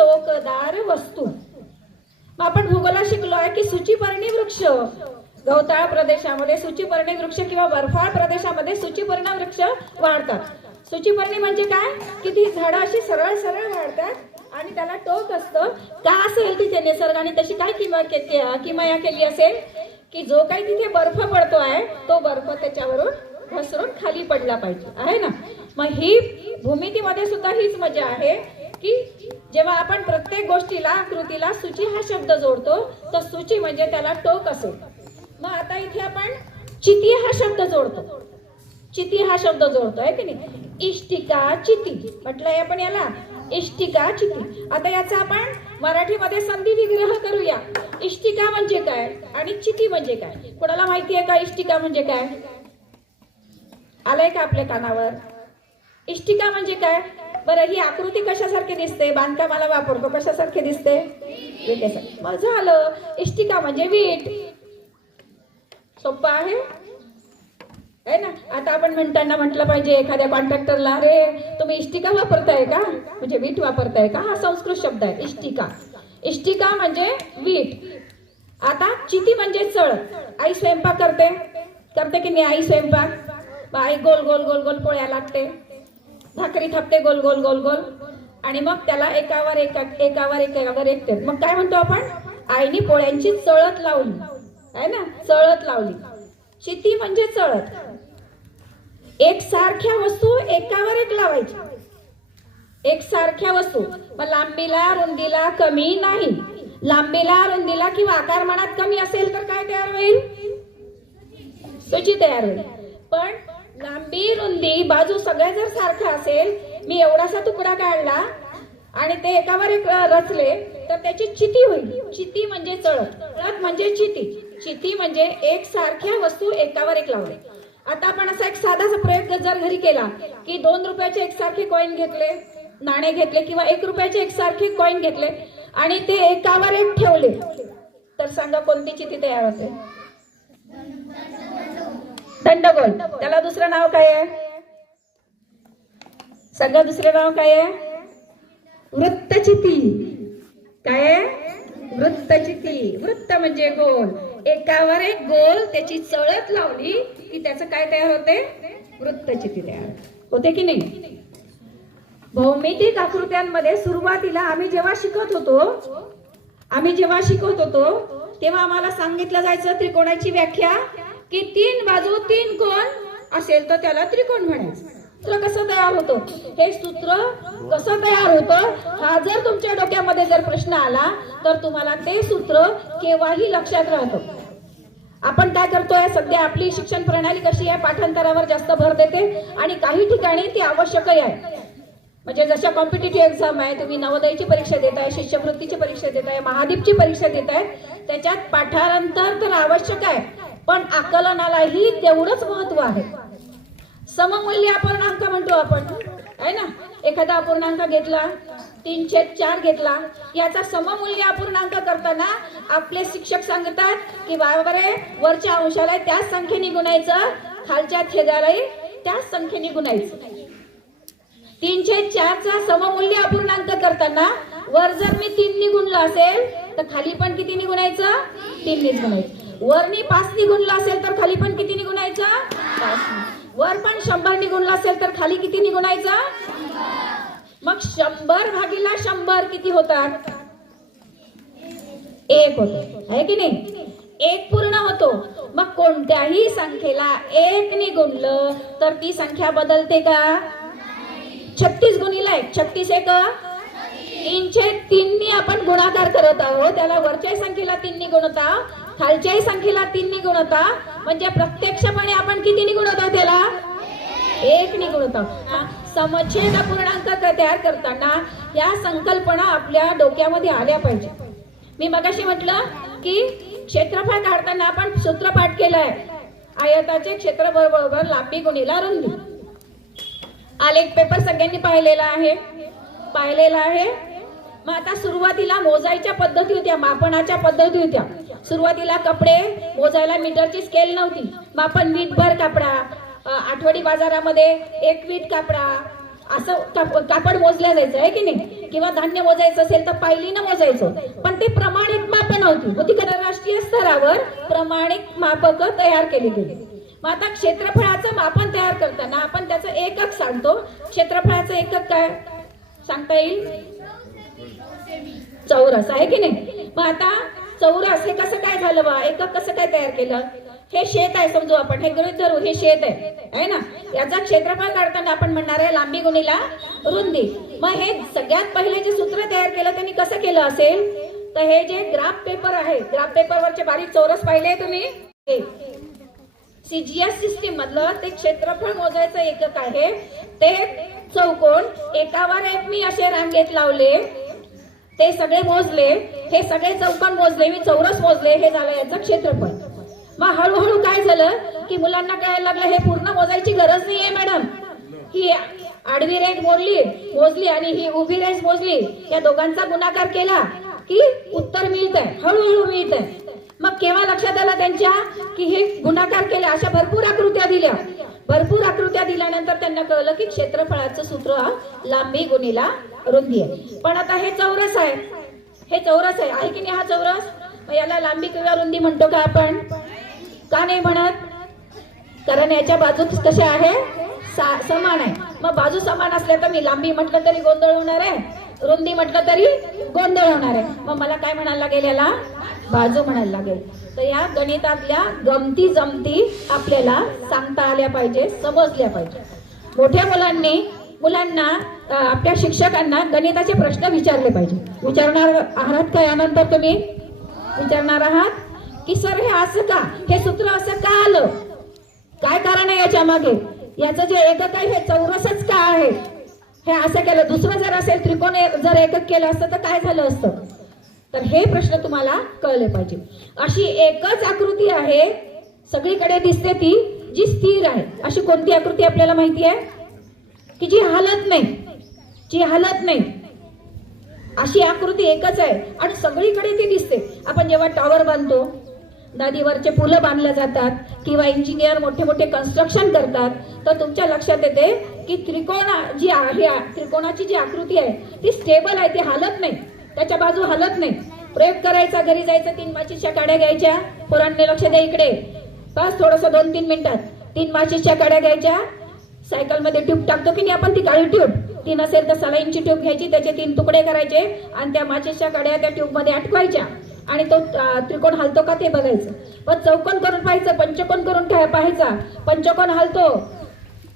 टोकदार वस्तू. मग आपण भूगोलात शिकलोय की सुचीपर्णी वृक्ष गवताळ प्रदेशामध्ये सुचीपर्णी वृक्ष किंवा बर्फाळ प्रदेशामध्ये सूचीपर्णी वृक्ष वाढतात. सुचीपर्णी म्हणजे काय? की ती झाडं अशी सरळ सरळ वाढतात आणि त्याला टोक असतं. का असेल तिथे निसर्गाने तशी काय किंवा के- किमया केली असेल? की जो काही तिथे बर्फ पडतो आहे तो बर्फ त्याच्यावरून घसरून खाली पडला पाहिजे. आहे ना? मग ही भूमितीमध्ये सुद्धा हीच मजा आहे. की जेव्हा आपण प्रत्येक गोष्टीला कृतीला सूची हा शब्द जोडतो तर सूची म्हणजे त्याला टोक असेल. मग आता इथे आपण चिती हा शब्द जोडतो. चिती हा शब्द जोडतो आहे की नाही? इष्टिका चिती. म्हटलंय आपण याला इष्टिका चिती. आता याचा आपण मराठीमध्ये संधी विग्रह करूया. इष्टिका म्हणजे काय आणि चिती म्हणजे काय? कोणाला माहिती आहे का इष्टिका म्हणजे काय? आलंय का आपल्या कानावर? इष्टिका म्हणजे काय? बरं ही आकृती कशासारखी दिसते? बांधकामाला वापरतो कशासारखी दिसते? विटेसारखी. मग झालं. इष्टिका म्हणजे वीट. सोपं आहे? आहे ना? आता आपण म्हणताना म्हटलं पाहिजे एखाद्या कॉन्ट्रॅक्टरला अरे तुम्ही इष्टिका वापरताय का? म्हणजे वीट वापरताय का? हा संस्कृत शब्द आहे इष्टिका. इष्टिका म्हणजे वीट. आता चिती म्हणजे चळ. आई स्वयंपाक करते. करते की नाही आई स्वयंपाक? आई गोल गोल गोल गोल पोळ्या लागते. भाकरी थापते गोल गोल गोल गोल. आणि मग त्याला एकावर एका एकावर एकावर एकते मग काय म्हणतो आपण? आईने पोळ्यांची चळत लावली. आहे ना? चळत लावली. चिती म्हणजे चळत. एक सारख्या वस्तू एकावर एक लावायची. एक सारख्या वस्तू. मग लांबीला रुंदीला कमी नाही. लांबीला रुंदीला किंवा आकारमानात कमी असेल तर काय तयार होईल? सूची तयार होईल. पण लांबी रुंदी बाजू सगळ्या जर सारखा असेल मी एवढासा तुकडा काढला आणि ते एकावर एक रचले तर त्याची चिती होईल. चिती म्हणजे चळत चळत म्हणजे चिती. चिती म्हणजे एक सारख्या वस्तू एकावर एक लावणे. आता आपण असा एक साधासा प्रयोग जर घरी केला की दोन रुपयाचे एकसारखे कॉईन घेतले नाणे घेतले किंवा एक रुपयाचे एकसारखे कॉईन घेतले आणि ते एकावर एक ठेवले तर सांगा कोणती चिती तयार होते? दंडगोल. त्याला दुसरं नाव काय आहे? सगळं दुसरं नाव काय आहे? वृत्तचिती. काय आहे? वृत्तचिती. वृत्त म्हणजे गोल. एकावर एक गोल त्याची चळत लावली की त्याचं काय तयार होते? वृत्तचिती तयार. होते की नाही? भौमितिक आकृत्यांमध्ये सुरुवातीला आम्ही जेव्हा शिकत होतो आम्ही जेव्हा शिकत होतो तेव्हा आम्हाला सांगितलं जायचं त्रिकोणाची व्याख्या की तीन बाजू तीन कोण असेल तर त्याला त्रिकोण म्हणायचं. सूत्र कसं तयार होतं? हे सूत्र कसं तयार होतं? हा जर तुमच्या डोक्यामध्ये जर प्रश्न आला तर तुम्हाला ते सूत्र केव्हाही लक्षात राहतं. आपण काय करतोय? सध्या आपली शिक्षण प्रणाली कशी आहे? पाठांतरावर जास्त भर देते आणि काही ठिकाणी ती आवश्यकही आहे. म्हणजे जशा कॉम्पिटेटिव्ह एक्झाम आहे तुम्ही नवोदयची परीक्षा देताय शिष्यवृत्तीची परीक्षा देताय महादीपची परीक्षा देताय त्याच्यात पाठांतर तर आवश्यक आहे. पण आकलनालाही तेवढंच महत्त्व आहे. सममूल्य अपूर्णांक म्हणतो आपण. आहे ना? एखादा अपूर्णांक घेतला तीन छेद चार घेतला याचा सममूल्य अपूर्णांक करताना आपले शिक्षक सांगतात की बरोबरे वरच्या अंशाला त्याच संख्येने गुणायचं खालच्या छेदालाही त्याच संख्येने गुणायचं. तीनशे चारचा सममूल्य अपूर्णांक करताना वर जर मी तीननी गुणलं असेल तर खाली पण कितीने गुणायचं? तीननीच गुणायचं. वरनी पाचनी गुणलं असेल तर खाली पण किती गुणायचं वर पण शंभर गुणलं असेल तर खाली किती गुणायचं मग शंभर भागीला शंभर किती होतात? एक होतो. आहे की नाही? एक पूर्ण होतो. मग कोणत्याही संख्येला एक ने गुणलं तर ती संख्या बदलते का? छत्तीस गुणिला एक छत्तीस एक? तीनशे तीननी आपण गुणाकार करत आहोत. त्याला वरच्या संख्येला तीननी गुणत. आहोत खालच्याही संख्येला तीन गुणत होता. म्हणजे प्रत्यक्षपणे आपण किती निगुण होता त्याला? एक नि गुणत समच्छेद अपूर्णांक तयार करताना या संकल्पना आपल्या डोक्यामध्ये आल्या पाहिजे. मी मगाशी म्हटलं की क्षेत्रफळ काढताना आपण सूत्रपाठ केलाय. आयताचे क्षेत्र बरोबर लांबी गुणीला रुंदी. आलेख पेपर सगळ्यांनी पाहिलेला आहे. पाहिलेला आहे. मग आता सुरुवातीला मोजायच्या पद्धती होत्या मापनाच्या पद्धती होत्या. सुरुवातीला कपडे मोजायला मीटरची स्केल नव्हती. मापन वीट भर कापडा आठवडी बाजारामध्ये एक वीट कापडा असं काप- कापड मोजल्या जायचं आहे की नाही? किंवा धान्य मोजायचं असेल तर पायलीनं मोजायचं. पण ते प्रमाणिक माप नव्हती. होती का राष्ट्रीय स्तरावर प्रमाणिक मापक तयार केली गेली. मग आता क्षेत्रफळाचं मापन तयार करताना आपण त्याचं एकक सांगतो. क्षेत्रफळाचं एकक काय? सांगता येईल? चौरस आहे की नाही? मग आता चौरस हे कसं काय झालं बा? एकक कसं काय तयार केलं? हे शेत आहे समजू आपण हे गृहित धरू हे शेत आहे आहे ना? याचा क्षेत्रफळ काढताना आपण म्हणणार आहे लांबी गुणीला रुंदी. मग हे सगळ्यात पहिले जे सूत्र तयार केलं त्यांनी कसं केलं असेल? तर हे जे ग्राफ पेपर आहे ग्राफ पेपरवरचे बारीक चौरस पाहिले तुम्ही? सीजीएस सिस्टीम मधलं ते क्षेत्रफळ मोजायचं एकक आहे. ते चौकोन एकावर एक मी असे रांगेत लावले. ते सगळे मोजले हे सगळे चौकोन मोजले मी चौरस मोजले हे झालं याचं क्षेत्रफळ. मग हळूहळू काय झालं की मुलांना कळायला लागलं हे पूर्ण मोजायची गरज नाहीये मॅडम. ही आडवी रेंज मोजली मोजली आणि ही उभी रेस मोजली या दोघांचा गुणाकार केला की उत्तर मिळत आहे हळूहळू मिळत आहे मग केव्हा लक्षात आलं त्यांच्या की हे गुणाकार केले? अशा भरपूर आकृत्या दिल्या. भरपूर आकृत्या त्यांना कळलं की क्षेत्रफळाचं सूत्र लांबी गुणीला रुंदी आहे. पण आता हे चौरस आहे. हे चौरस आहे. आहे की नाही हा चौरस? मग याला लांबी किंवा रुंदी म्हणतो का आपण? का नाही म्हणत? कारण याच्या बाजू कशा आहे? सा- समान आहे. मग बाजू समान असल्या तर मी लांबी म्हटलं तरी गोंधळ होणार आहे. रुंदी म्हटलं तरी गोंधळ होणार आहे. मग मला काय म्हणायला लागेल याला? बाजू म्हणायला लागेल. तर या गणितातल्या गमती जमती आपल्याला सांगता आल्या पाहिजे समजल्या पाहिजे. मोठ्या मुलांनी मुलांना आपल्या शिक्षकांना गणिताचे प्रश्न विचारले पाहिजे. विचारणार आहात का? यानंतर तुम्ही विचारणार आहात की सर हे असं का? हे सूत्र असं का आलं? काय कारण आहे याच्या मागे? याचं जे एकक आहे हे चौरसच का आहे? हे असं केलं. दुसरं जर असेल त्रिकोण जर एकक केलं असतं तर काय झालं असतं? तर हे प्रश्न तुम्हाला कळले पाहिजे. अशी एकच आकृती आहे. सगळीकडे दिसते ती. जी स्थिर आहे अशी कोणती आकृती आपल्याला माहिती आहे? की जी हालत नाही जी हालत नाही. अशी आकृती एकच आहे आणि सगळीकडे ती दिसते. आपण जेव्हा टॉवर बांधतो नदीवरचे पुलं बांधले जातात किंवा इंजिनियर मोठे मोठे कन्स्ट्रक्शन करतात तर तुमच्या लक्षात येते की त्रिकोणा जी आहे त्रिकोणाची जी आकृती आहे ती स्टेबल आहे ती हालत नाही. त्याच्या बाजू हलत नाही. प्रयोग करायचा घरी जायचं तीन माचीच्या काड्या घ्यायच्या पोरांनी लक्ष द्या इकडे. बस थोडस दोन तीन मिनिटात. तीन माचीच्या काड्या घ्यायच्या. सायकलमध्ये ट्यूब टाकतो की नाही आपण? ती काळी ट्यूब. तीन असेल तर सलाईनची ट्यूब घ्यायची त्याचे तीन तुकडे करायचे आणि त्या माचीच्या कड्या त्या ट्यूबमध्ये अटकवायच्या. आणि तो त्रिकोण हलतो का ते बघायचं. पण चौकोन करून पाहायचं पंचकोन करून पाहायचा. पंचकोन हलतो.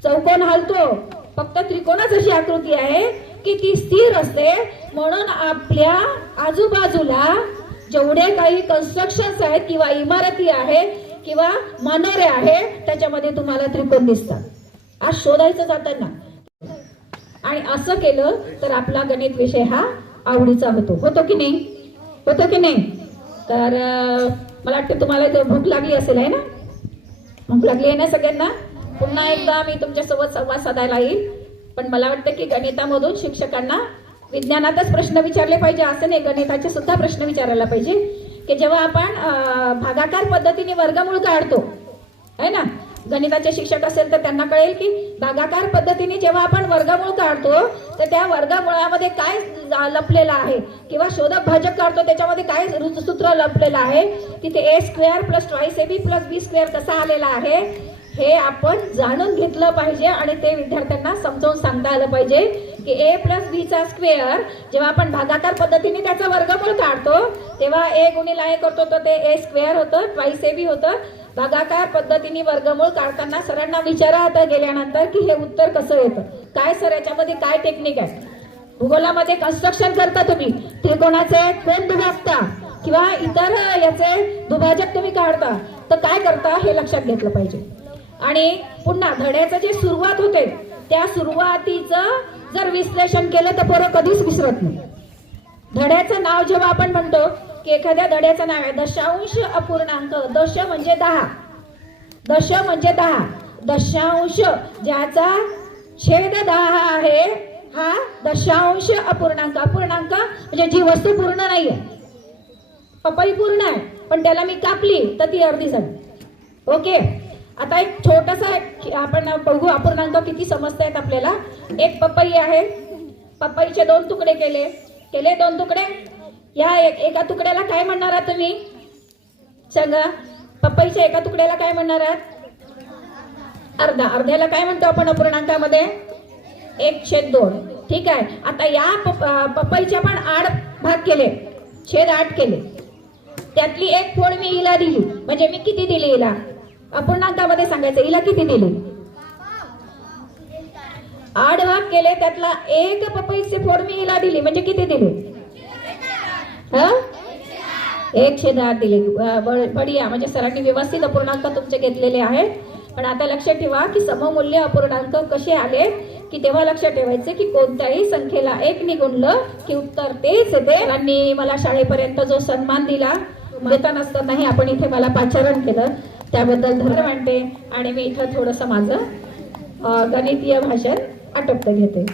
चौकोन हलतो. फक्त त्रिकोणच अशी आकृती आहे की ती स्थिर असते. म्हणून आपल्या आजूबाजूला जेवढे काही कन्स्ट्रक्शन्स आहेत किंवा इमारती आहे किंवा मनोरे आहे त्याच्यामध्ये तुम्हाला त्रिकोण दिसतात. आज शोधायचं जाताना. आणि असं केलं तर आपला गणित विषय हा आवडीचा होतो. होतो की नाही? होतो की नाही? तर मला वाटतं तुम्हाला इथे भूक लागली असेल आहे ना? भूक लागली आहे ना सगळ्यांना? पुन्हा एकदा मी तुमच्यासोबत संवाद साधायला येईल. पण मला वाटतं की गणितामधून शिक्षकांना विज्ञानातच प्रश्न विचारले पाहिजे. असं नाही गणिताचे सुद्धा प्रश्न विचारायला पाहिजे. की जेव्हा आपण भागाकार पद्धतीने वर्गमूळ काढतो आहे ना? गणिताचे शिक्षक असेल तर त्यांना कळेल की भागाकार पद्धतीने जेव्हा आपण वर्गमूळ काढतो तर त्या वर्गमुळामध्ये काय लपलेलं आहे? किंवा शोधक भाजक काढतो त्याच्यामध्ये काय सूत्र लपलेलं आहे? तिथे A square plus twice A B plus B square कसा आलेला आहे? हे आपण जाणून घेतलं पाहिजे आणि ते विद्यार्थ्यांना समजावून सांगता आलं पाहिजे की ए प्लस बीचा स्क्वेअर जेव्हा आपण भागाकार पद्धतीने त्याचा वर्गमूळ काढतो तेव्हा ए गुणिला ए करतो तर ते ए स्क्वेअर होतं ट्वाईस ए बी होतं. भागाकार पद्धतीने वर्गमूळ काढताना सरांना विचारा गेल्यानंतर की हे उत्तर कसं येतं? काय सर याच्यामध्ये काय टेक्निक आहे? भूगोलामध्ये कन्स्ट्रक्शन करता तुम्ही. त्रिकोणाचे कोण दुभागता? किंवा इतर याचे दुभाजक तुम्ही काढता. तर काय करता हे लक्षात घेतलं पाहिजे. आणि पुन्हा धड्याचं जे सुरुवात होते त्या सुरुवातीचं जर विश्लेषण केलं तर पोरं कधीच विसरत नाही. धड्याचं नाव जेव्हा आपण म्हणतो की एखाद्या धड्याचं नाव आहे दशांश अपूर्णांक दश म्हणजे दहा. दश म्हणजे दहा. दशांश ज्याचा छेद दहा आहे हा दशांश अपूर्णांक. अपूर्णांक म्हणजे जी वस्तू पूर्ण नाहीये. पपई पूर्ण आहे पण त्याला मी कापली तर ती अर्धी झाली. ओके? आता एक छोटासा एक आपण बघू अपूर्णांक किती समजत आहेत आपल्याला. एक पपई आहे. पपईचे दोन तुकडे केले. केले दोन तुकडे? या एक एका तुकड्याला काय म्हणणार आहात तुम्ही? सांगा. पपईच्या एका तुकड्याला काय म्हणणार आहात? अर्धा. अर्ध्याला काय म्हणतो आपण अपूर्णांकामध्ये? एक छेद दोन. ठीक आहे. आता या पप- पपईचे पपईच्या पण आठ भाग केले. छेद आठ केले. त्यातली एक फोड मी हिला दिली. म्हणजे मी किती दिली हिला? अपूर्णांकामध्ये सांगायचं हिला किती दिली? आठ भाग केले त्यातला एक पपईचे फोड मी हिला दिली. म्हणजे किती दिली? हा? एक छेद दिले. बढिया. म्हणजे सरांनी व्यवस्थित अपूर्णांक तुमचे घेतलेले आहेत. पण आता लक्षात ठेवा की सममूल्य अपूर्णांक कसे आले की तेव्हा लक्षात ठेवायचे की कोणत्याही संख्येला एक निगुणलं की उत्तर तेच ते आणि मला शाळेपर्यंत जो सन्मान दिला देता नसतानाही आपण इथे मला पाचारण केलं. त्याबद्दल धर मांडते आणि मी इथं थोडंसं माझं गणितीय भाषण आटोपत घेते.